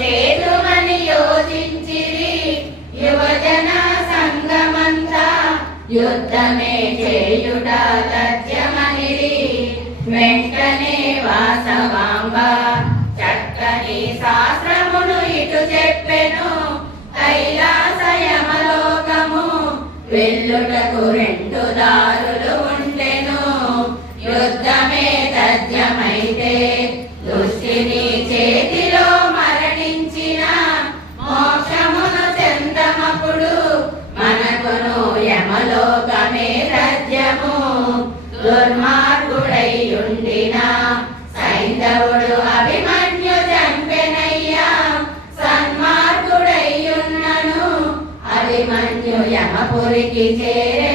చేతుమని యోచించిరి. యువజన సంగమంతా యుద్ధమే చేయుట తథ్యమని వెంటనే వాసవాంబ చక్కని శాస్త్రమును ఇటు చెప్పెను. కైలాసయమలోకము వెళ్ళుటకు రెండు దారులు లోకమే రజ్యము దుర్మార్గుడైయుండిన సైంధవుడు అభిమన్యు చంపెనయ్యా. సన్మార్గుడైయున్నను అభిమన్యు యమపురికి చేరే